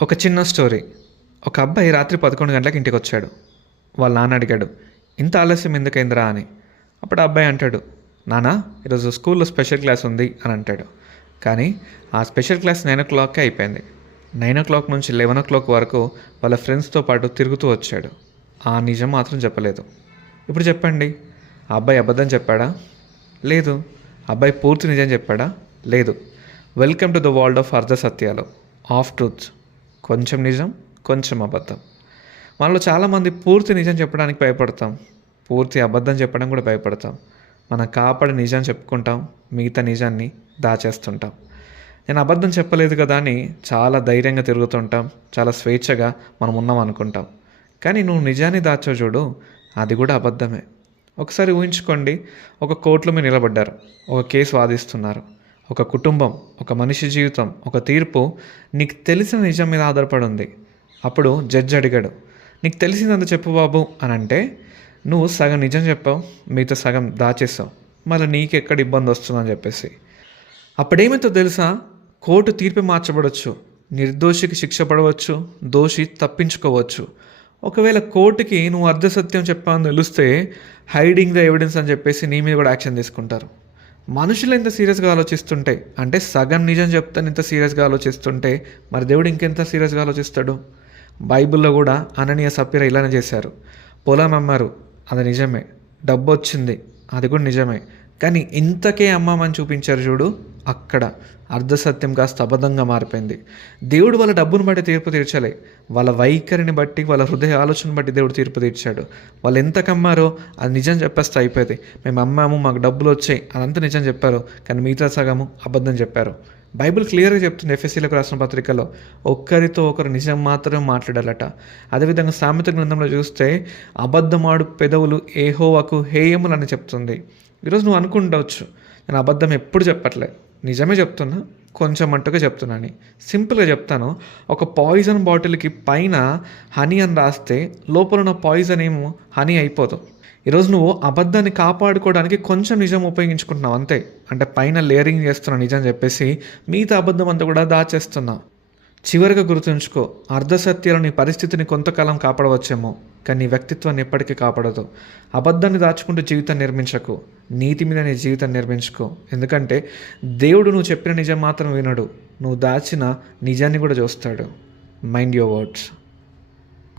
ఒక చిన్న స్టోరీ. ఒక అబ్బాయి రాత్రి 11 గంటలకు ఇంటికి వచ్చాడు. వాళ్ళ నాన్న అడిగాడు, ఇంత ఆలస్యం ఎందుకైందిరా అని. అప్పుడు ఆ అబ్బాయి అంటాడు, నాన్న ఈరోజు స్కూల్లో స్పెషల్ క్లాస్ ఉంది అని అంటాడు. కానీ ఆ స్పెషల్ క్లాస్ 9 o'clockకే అయిపోయింది. 9 o'clock నుంచి 11 o'clock వరకు వాళ్ళ ఫ్రెండ్స్తో పాటు తిరుగుతూ వచ్చాడు. ఆ నిజం మాత్రం చెప్పలేదు. ఇప్పుడు చెప్పండి, ఆ అబ్బాయి అబద్ధం చెప్పాడా? లేదు. అబ్బాయి పూర్తి నిజం చెప్పాడా? లేదు. Welcome to the world of అర్ధ సత్యాలు, ఆఫ్ ట్రూత్స్. కొంచెం నిజం, కొంచెం అబద్ధం. మనలో చాలామంది పూర్తి నిజం చెప్పడానికి భయపడతాం, పూర్తి అబద్ధం చెప్పడం కూడా భయపడతాం. మనం కాపాడి నిజం చెప్పుకుంటాం, మిగతా నిజాన్ని దాచేస్తుంటాం. నేను అబద్ధం చెప్పలేదు కదా అని చాలా ధైర్యంగా తిరుగుతుంటాం, చాలా స్వేచ్ఛగా మనం ఉన్నాం అనుకుంటాం. కానీ నువ్వు నిజాన్ని దాచో చూడు, అది కూడా అబద్ధమే. ఒకసారి ఊహించుకోండి, ఒక కోర్టులో మీరు నిలబడ్డారు, ఒక కేసు వాదిస్తున్నారు. ఒక కుటుంబం, ఒక మనిషి జీవితం, ఒక తీర్పు నీకు తెలిసిన నిజం మీద ఆధారపడి ఉంది. అప్పుడు జడ్జి అడిగాడు, నీకు తెలిసిందంత చెప్పు బాబు అని అంటే నువ్వు సగం నిజం చెప్పావు, మిగతా సగం దాచేస్తావు. మళ్ళీ నీకెక్కడ ఇబ్బంది వస్తుందని చెప్పేసి. అప్పుడేమైతే తెలుసా, కోర్టు తీర్పు మార్చబడవచ్చు, నిర్దోషికి శిక్ష పడవచ్చు, దోషి తప్పించుకోవచ్చు. ఒకవేళ కోర్టుకి నువ్వు అర్ధసత్యం చెప్పావని తెలిస్తే హైడింగ్ ద ఎవిడెన్స్ అని చెప్పేసి నీ మీద కూడా యాక్షన్ తీసుకుంటారు. మనుషులు ఎంత సీరియస్గా ఆలోచిస్తుంటే, అంటే సగం నిజం చెప్తాను ఇంత సీరియస్గా ఆలోచిస్తుంటే, మరి దేవుడు ఇంకెంత సీరియస్గా ఆలోచిస్తాడు? బైబిల్లో కూడా అననీయ సప్ఫీరా ఇలానే చేశారు. పొలం అమ్మారు, అది నిజమే. డబ్బు వచ్చింది, అది కూడా నిజమే. కానీ ఇంతకే అమ్మామని చూపించారు చూడు, అక్కడ అర్ధసత్యం కాస్త అబద్ధంగా మారిపోయింది. దేవుడు వాళ్ళ డబ్బును బట్టి తీర్పు తీర్చలే, వాళ్ళ వైఖరిని బట్టి, వాళ్ళ హృదయ ఆలోచన బట్టి దేవుడు తీర్పు తీర్చాడు. వాళ్ళు ఎంత కమ్మారో అది నిజం చెప్పేస్తే అయిపోయింది. మేము అమ్మాము, మాకు డబ్బులు వచ్చాయి, అదంతా నిజం చెప్పారు. కానీ మిగతా సగము అబద్ధం చెప్పారు. బైబిల్ క్లియర్గా చెప్తుంది, ఎఫ్ఎస్సీలకు రాసిన పత్రికలో ఒక్కరితో ఒకరు నిజం మాత్రమే మాట్లాడాలట. అదేవిధంగా సామెత గ్రంథంలో చూస్తే అబద్ధమాడు పెదవులు యెహోవాకు హేయములు అని చెప్తుంది. ఈరోజు నువ్వు అనుకుంటవచ్చు, నేను అబద్ధం ఎప్పుడు చెప్పట్లే, నిజమే చెప్తున్నా, కొంచెం మట్టుగా చెప్తున్నాను. సింపుల్గా చెప్తాను, ఒక పాయిజన్ బాటిల్కి పైన హనీ అని రాస్తే లోపల ఉన్న పాయిజన్ ఏమో హనీ అయిపోదు. ఈరోజు నువ్వు అబద్ధాన్ని కాపాడుకోవడానికి కొంచెం నిజం ఉపయోగించుకుంటున్నావు అంతే. అంటే పైన లేయరింగ్ చేస్తున్నావు నిజం చెప్పేసి, మిగతా అబద్ధం అంతా కూడా దాచేస్తున్నావు. చివరిగా గుర్తుంచుకో, అర్ధసత్యాలు నీ పరిస్థితిని కొంతకాలం కాపాడవచ్చేమో, కానీ నీ వ్యక్తిత్వాన్ని ఎప్పటికీ కాపాడదు. అబద్ధాన్ని దాచుకుంటూ జీవితం నిర్మించకు, నీతి మీద నీ జీవితం నిర్మించుకో. ఎందుకంటే దేవుడు నువ్వు చెప్పిన నిజం మాత్రం వినడు, నువ్వు దాచిన నిజాన్ని కూడా చూస్తాడు. Mind your words.